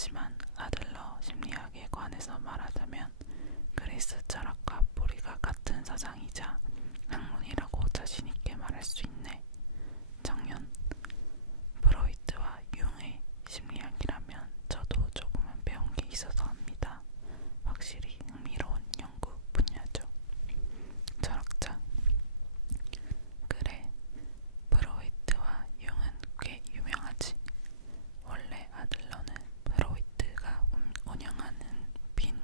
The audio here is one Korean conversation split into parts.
하지만 아들러 심리학에 관해서 말하자면 그리스 철학과 뿌리가 같은 사상이자 학문이라고 자신있게 말할 수 있네. 정연, 프로이트와 융의 심리학이라면 저도 조금은 배운 게 있어서 합니다. 확실히 흥미로운 연구 분야죠. 철학자, 그래, 프로이트와 융은 꽤 유명하지. 원래 아들러는 프로이트가 운영하는 빈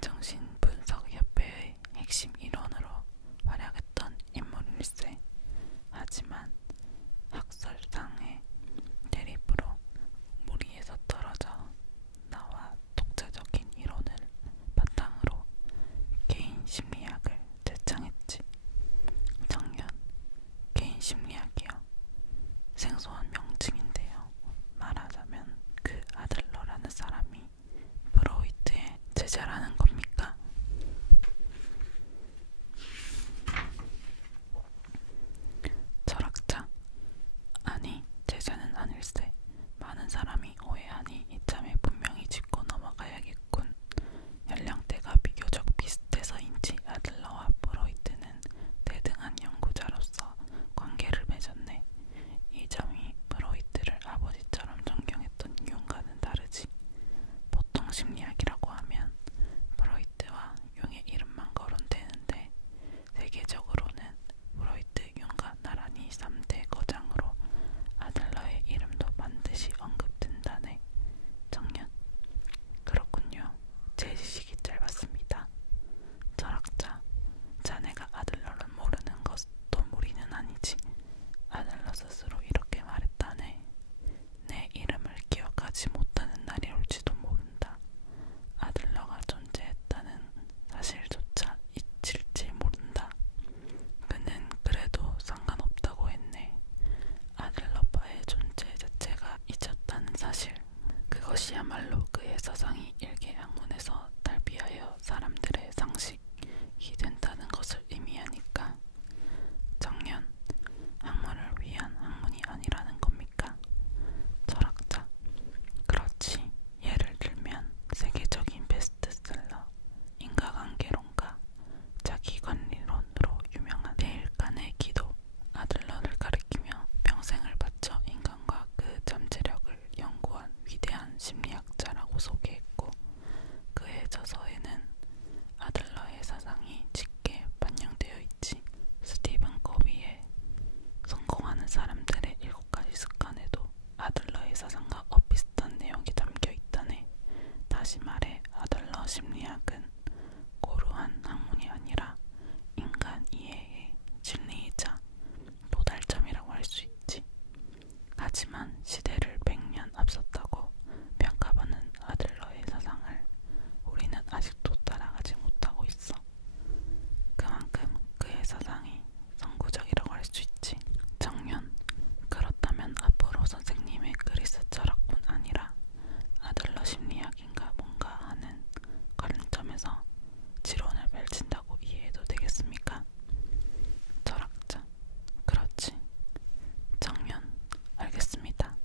정신분석협회의 핵심 일원으로 활약했던 인물일세. 하지만 학설상의 대립으로 무리에서 떨어져 나와 독자적인 이론을 바탕으로 개인 심리학을 제창했지. 정연, 개인 심리학이요. 생소한 명칭인데요. 말하자면 그 아들러라는 사람이 프로이트의 제자라는 겁니까? 철학자, 아니, 제자는 아닐세. 많은 사람이 오해하니 이참에 분명히 짚고 넘어가야겠군. 연령대가 비교적 비슷해서인지 아들러와 프로이트는 대등한 연구자로서 관계를 맺었네. 이 점이 프로이트를 아버지처럼 존경했던 융과는 다르지. 보통 심리학이라고 하면 프로이트와 융의 이름만 거론되는데 세계적으로는 프로이트, 융과 나란히 3대 거장으로 아들러의 이름도 반드시 언급된다네. 정연, 그렇군요. 제 지식이 짧았습니다. 철학자, 자네가 아들러를 모르는 것도 무리는 아니지. 아들러 스스로 이렇게 말했다네. 내 이름을 기억하지 못하는 날이 올지도 모른다. 아들러가 존재했다는 사실조차 잊힐지 모른다. 그는 그래도 상관없다고 했네. 아들러파의 존재 자체가 잊혔다는 사실. 그것이야말로 그의 사상이 일개 학문에서 탈피하여 사람들의 상식이 된다는 것을 의미하니까. 정연, 학문을 위한 학문이 아니라는 겁니까? 철학자, 그렇지. 예를 들면 세계적인 베스트셀러 인과관계론과 자기관리론으로 유명한 대일간의 기도, 아들러를 가리키며 평생을 바쳐 인간과 그 잠재력을 연구한 위대한 심리학자라고 소개했고, 그의 저서에는 아들러의 사상이 짙게 반영되어 있지. 스티븐 코비의 성공하는 사람들의 7가지 습관에도 아들러의 사상과 엇비슷한 내용이 담겨 있다네. 다시 말해 아들러 심리학은 고루한 학문이 아니라 인간 이해의 진리이자 도달점이라고 할 수 있지. 하지만 시대를 100년 앞섰다고 평가받는 아들러의 사상을 우리는 아직도 따라가지 못하고 있어. 그만큼 그의 사상이 선구적이라고 할 수 있지. 정연, 그렇다면 앞으로 선생님의 그리스 철학뿐 아니라 아들러 심리학인가 뭔가 하는 관점에서 지론을 펼친다고 이해해도 되겠습니까? 철학자, 그렇지. 정연, 알겠습니다.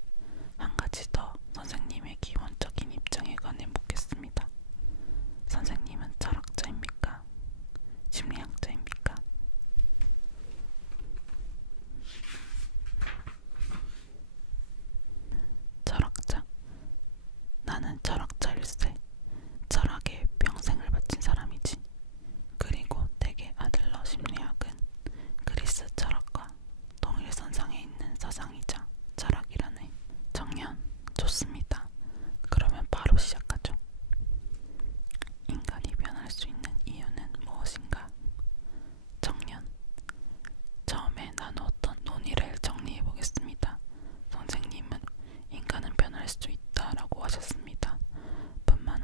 한 가지 더 선생님의 기본적인 입장에 관해 묻겠습니다. 선생님은 철학자입니까? 심리학자입니까? 철학자, 나는 철학자일세. 철학에 평생을 바친 사람이지. 그리고 대개 아들러 심리학은 그리스 철학과 동일선상에 있는 사상이자 철학이라네. 정연, 좋습니다. 그러면 바로 시작하죠. 인간이 변할 수 있는 이유는 무엇인가? 정연, 처음에 나누었던 논의를 정리해보겠습니다. 선생님은 인간은 변할 수 있다라고 하셨습니다. 뿐만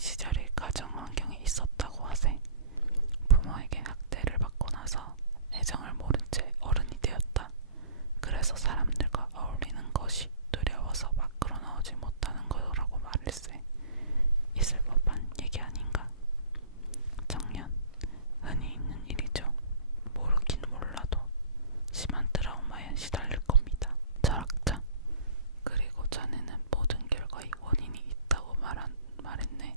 시절의 가정 환경에 있었다고 하세. 부모에게 학대를 받고 나서 애정을 모른 채 어른이 되었다. 그래서 사람들과 어울리는 것이 두려워서 밖으로 나오지 못하는 거라고 말일세. 있을 법한 얘기 아닌가? 청년, 흔히 있는 일이죠. 모르긴 몰라도 심한 트라우마에 시달릴 겁니다. 철학자, 그리고 자네는 모든 결과의 원인이 있다고 말했네.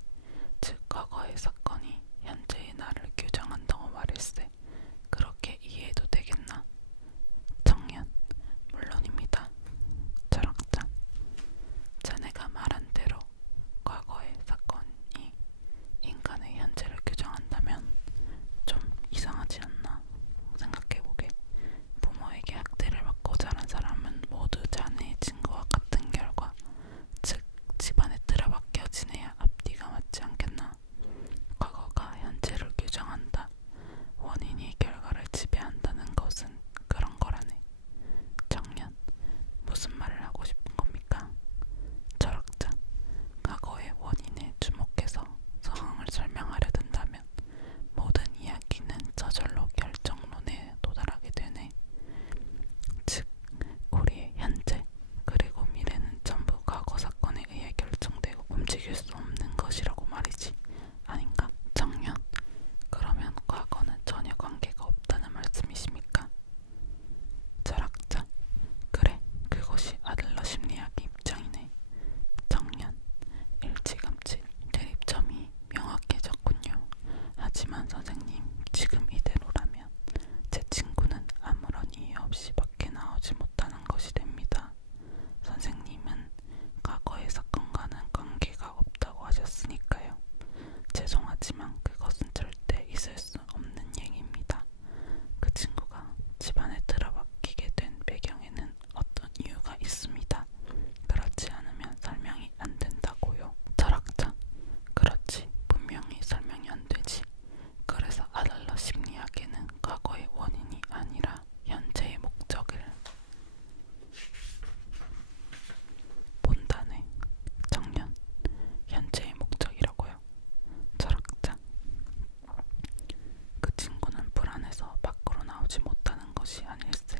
즉 과거의 사건이 현재의 나를 규정한다고 말일세. 그렇게 이해해도 되겠나? 청년, 물론입니다. 철학자, 자네가 말한 대로 과거의 사건이 인간의 현재를 규정한다면 좀 이상하지 않나? 생각해보게. 부모에게 학대를 받고 자란 사람은 모두 자네의 친구와 같은 결과, 즉 집안의 틀어박혀 지내야 앞뒤가 맞지 않겠나? 과거가 현재를 규정한다. 원인이 결과를 지배한다는 것은 그런 거라네. 청년, 무슨 말을 하고 싶은 겁니까? 철학자, 과거의 원인에 주목해서 상황을 설명하려 든다면 모든 이야기는 저절로 결정론에 도달하게 되네. 즉, 우리의 현재 그리고 미래는 전부 과거 사건에 의해 결정되고 움직일 수 없는 것이라고 말이지. 아닌가? 청년, 그러면 과거는 전혀 관계가 없다는 말씀이십니까? 철학자, 그래, 그것이 아들러 심리학의 입장이네. 청년, 일찌감치 대립점이 명확해졌군요. 하지만 선생님, 지금 이대로라면 제 친구는 아무런 이유 없이 밖에 나오지 못하는 것이 됩니다. 선생님은 과거의 사건과는 관계가 없다고 하셨으니까요. 죄송하지만 그것은 절대 있을 수 없는 얘기입니다. 그 친구가 집안에 들어박히게 된 배경에는 어떤 이유가 있습니다. 그렇지 않으면 설명이 안 된다고요. 철학자, 그렇지, 분명히 설명이 안 되지. 그래서 아들러 심리학에는 과거의 원인이 아니라 현재의 목적을 본다네. 청년, 현재의 목적이라고요? 철학자, 그 친구는 불안해서 밖으로 나오지 못하는 것이 아닐세.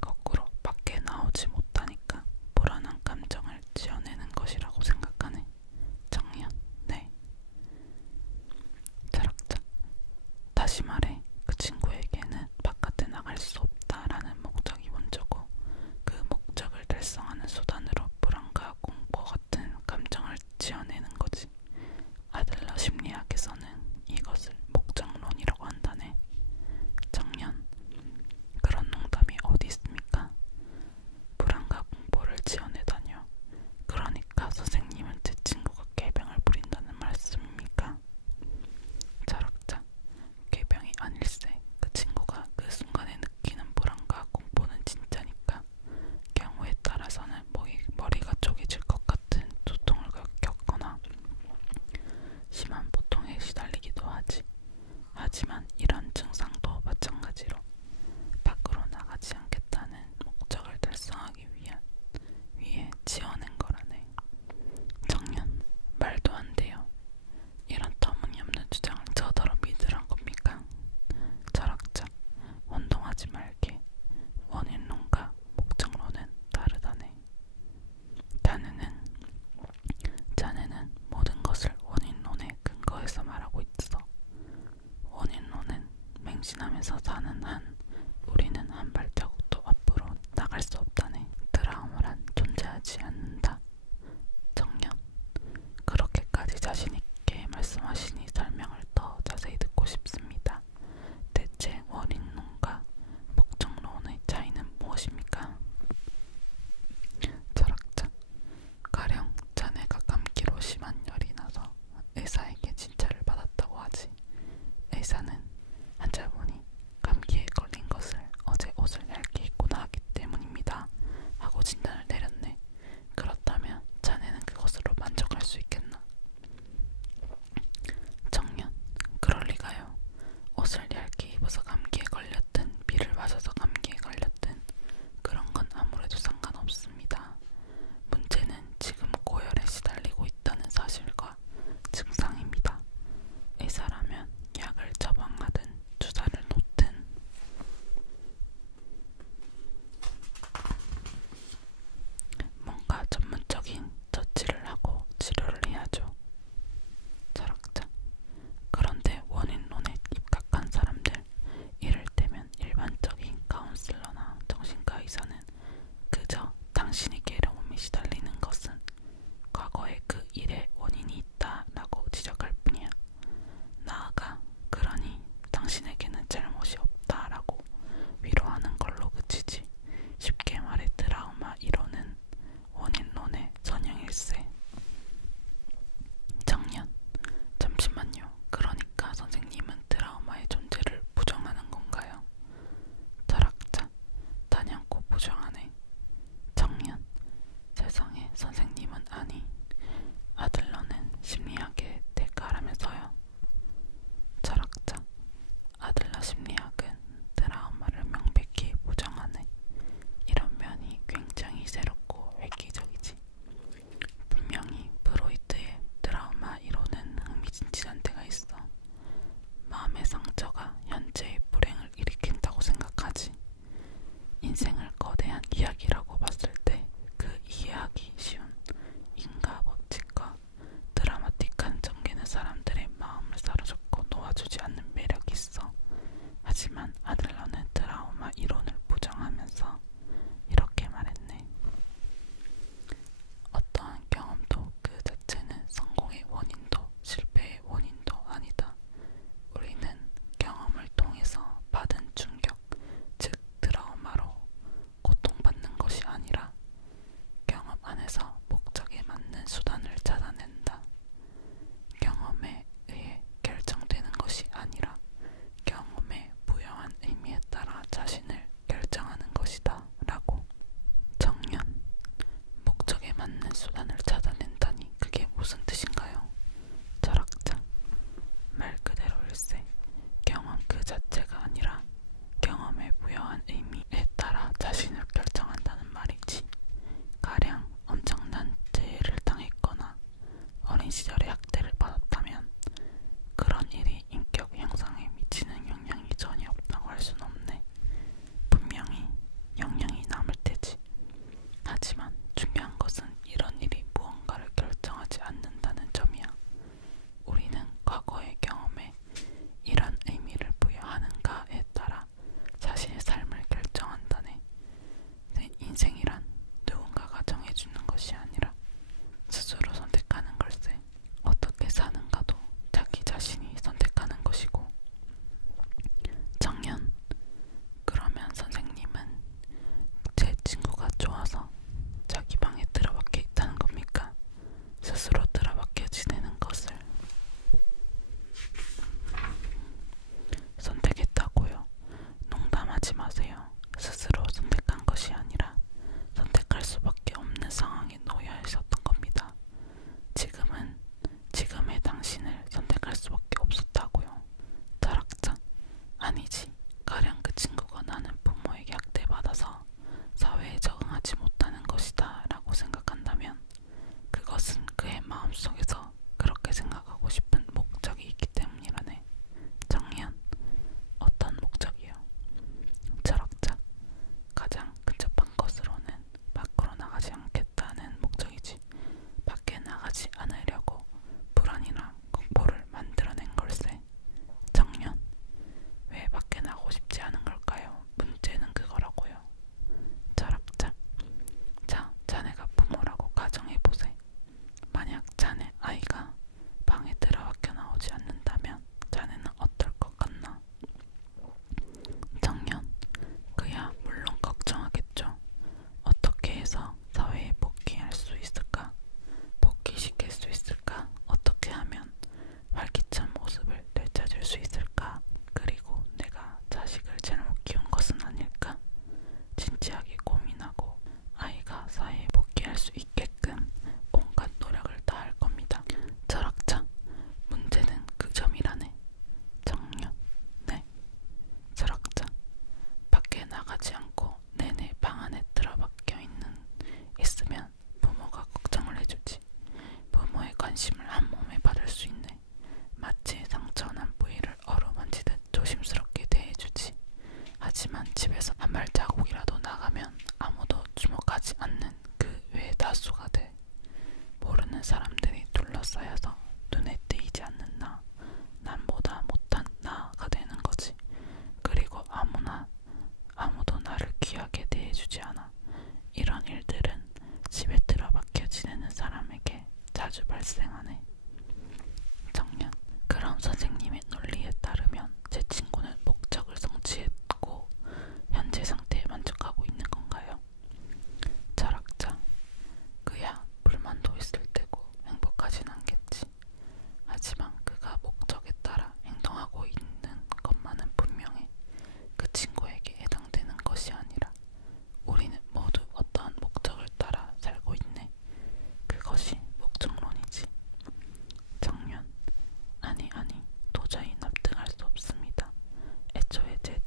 거꾸로 밖에 나오지 못하니까 불안한 감정을 지어내는 것이라고 생각하네. 청년, 네. 철학자, 다시 말해, 그 친구에게는 바깥에 나갈 수 없다라는 목적이 먼저고 그 목적을 달성하는 수단으로 불안과 공포 같은 감정을 지어내는 거지. 아들러 심리학에서는 이것을 목적론이라고 한다네. 청년, 그런 농담이 어디 있습니까? 불안과 공포를 지어내다뇨. 그러니까 선생님은 제 친구가 꾀병을 부린다는 말씀입니까? 철학자, 꾀병이 아닐세. 그 친구가 그 순간에 느끼는 불안과 공포는 진짜니까. 경우에 따라서는 머리가 쪼개질 것 같은 두통을 겪거나 마음속에서 그렇게 생각하고 싶은 목적이 있기 때문이라네. 정리한 어떤 목적이요? 철학자 가장 근접한 것으로는 밖으로 나가지 않겠다는 목적이지. 밖에 나가지 않으려고 불안이나 공포를 만들어낸 걸세. 정년 왜 밖에 나가고 싶지 않은 걸까요? 문제는 그거라고요. 철학자 자, 자네가 부모라고 가정해보세. 만약 자네 아이가 방에 들어박혀 나오지 않는다면 자네는 어떨 것 같나? 정년 그야 물론 걱정하겠죠. 어떻게 해서 사회에 복귀할 수 있을까? 복귀시킬 수 있을까? 어떻게 하면 활기찬 모습을 되찾을 수 있을까? 그리고 내가 자식을 잘못 키운 것은 아닐까? 진지하게 고민하고 아이가 사회에 복귀할 수 있게끔 온갖 노력을 다할 겁니다. 철학자 문제는 그 점이라네. 정년 네. 철학자 밖에 나가지 않고 내내 방 안에 들어박혀 있으면 부모가 걱정을 해주지. 부모의 관심을 한 몸에 받을 수 있네. 마치 상처난 부위를 어루만지듯 조심스럽게 대해주지. 하지만 집에서 한 발자국이라도 나가면 아무도 주목하지 않는 그 외다수가 돼. 모르는 사람들이 둘러싸여서 눈에 띄지 않는 나, 남보다 못한 나가 되는 거지. 그리고 아무도 나를 귀하게 대해주지 않아. 이런 일들은 집에 들어박혀 지내는 사람에게 자주 발생하네. 정년 그럼 선생님의 논리에 따르면 제 친구는 목적을 성취했고 현재 상태에 만족하고 있는 건가요? 철학자 그야 불만도 있을 테고 행복하진 않겠지. 하지만 그가 목적에 따라 행동하고 있는 것만은 분명해. 그 친구에게 해당되는 것이 아니라 우리는 모두 어떠한 목적을 따라 살고 있네. 그것이 목적론이지. 정년 아니 도저히 납득할 수 없습니다. 애초에 제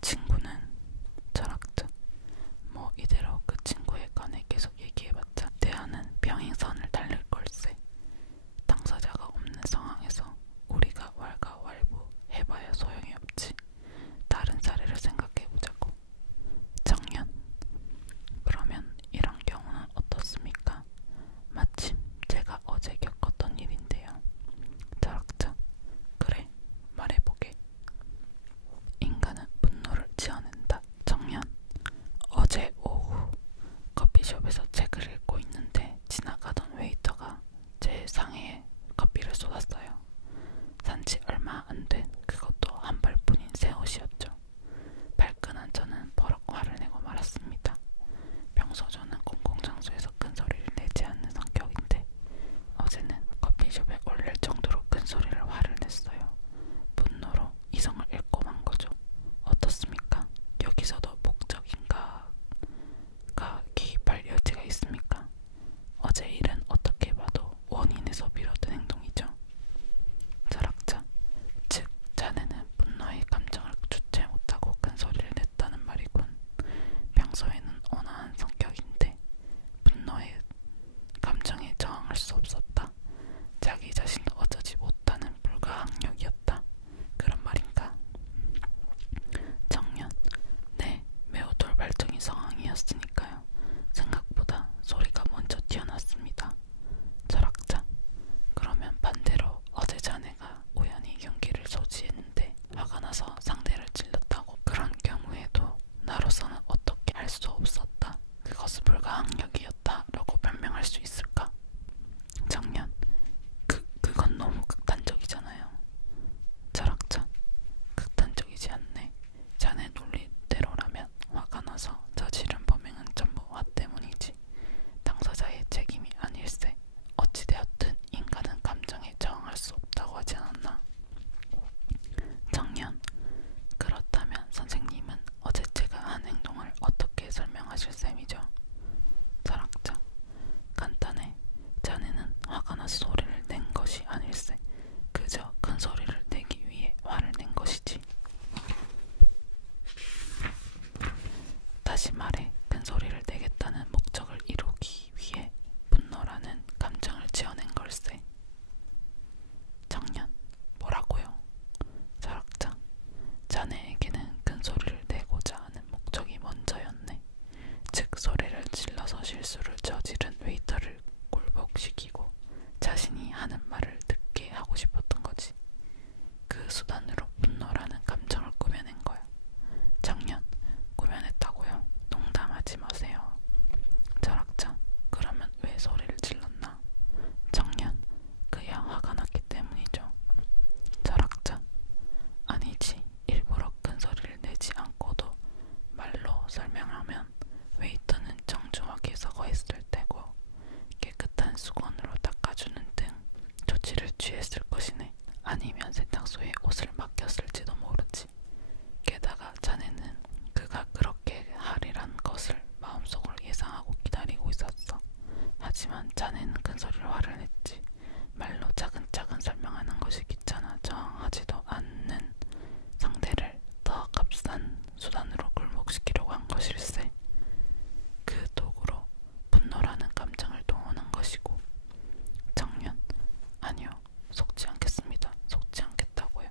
친구는 철학자 뭐 이대로 그 친구에 관해 계속 얘기해봤자 대화는 병행선을 달릴 걸세. 당사자가 없는 상황에서 우리가 왈가왈부 해봐야 소용이 없지. 다른 사례를 생각해보자고. 정년 그러면 이런 경우는 어떻습니까? 마침 제가 어제 겪었던 일인데요. 철학자 그래 말해보게. 인간은 분노를 지어낸다. 정년 어제 오후 커피숍에서 책을 읽고 있는데 지나가던 웨이터가 제 상의에 커피를 쏟았어요. 산지 얼마 안 된 그것도 한 벌뿐인 새 옷이었죠. 발끈한 저는 버럭 화를 내고 말았습니다. 평소 저는 공공장소에서 큰 소리를 내지 않는 성격인데 어제는 커피숍에 올릴 정도로 큰 소리를 화를 냈어요. 분노로 이성을 잃고 만 거죠. 어떻습니까? 여기서도 목적인가가 개입할 여지가 있습니까? 어제 일은 어떻게 봐도 원인에서 비롯된 행동이죠. 철학자 즉 자네는 분노의 감정을 주체 못하고 큰 소리를 냈다는 말이군. 평소에는 온화한 성격인데 하지만 자네는 큰 소리로 화를 냈지. 말로 차근차근 설명하는 것이 귀찮아 저항하지도 않는 상대를 더 값싼 수단으로 굴복시키려고 한 것일세. 그 도구로 분노라는 감정을 동원한 것이고. 정년, 아니요, 속지 않겠습니다. 속지 않겠다고요.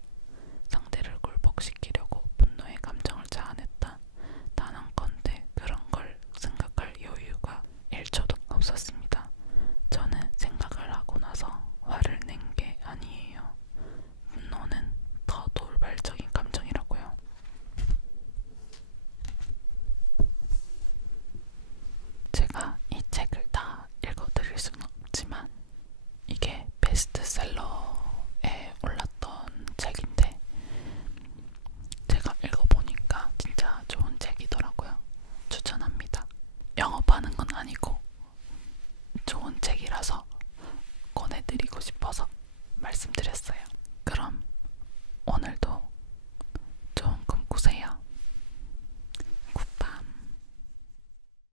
상대를 굴복시키려고 분노의 감정을 자아냈다. 단언컨대 그런 걸 생각할 여유가 1초도 없었습니다. 저는 생각을 하고 나서 화를 낸 게 아니에요. 분노는 더 돌발적인 감정이라고요. 제가 이 책을 다 읽어드릴 수는 없지만 이게 베스트셀러에 올랐던 책인데 제가 읽어보니까 진짜 좋은 책이더라고요. 추천합니다. 영업하는 건 아니고 좋은 책이라서 권해드리고 싶어서 말씀드렸어요.